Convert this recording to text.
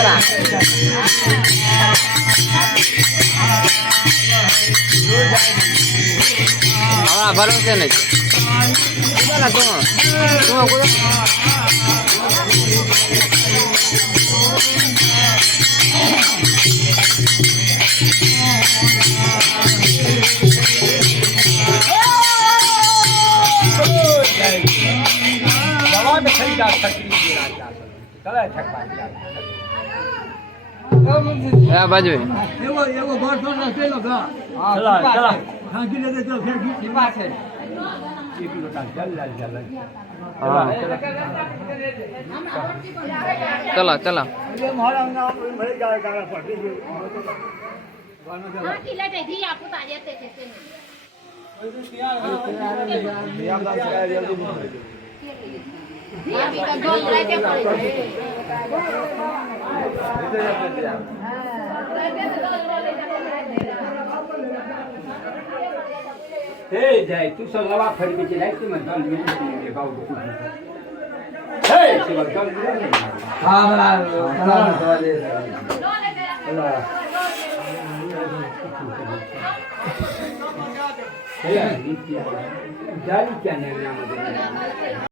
બકરા હમણાં ભરોસે નહીં બાજુ ચલો ચલો Hey, Jay, tu sal lava phadi ke jai tu man dal min ke bau tu. Hey, tu bal dal min. Ha, bala. Hey, jai kya naam hai?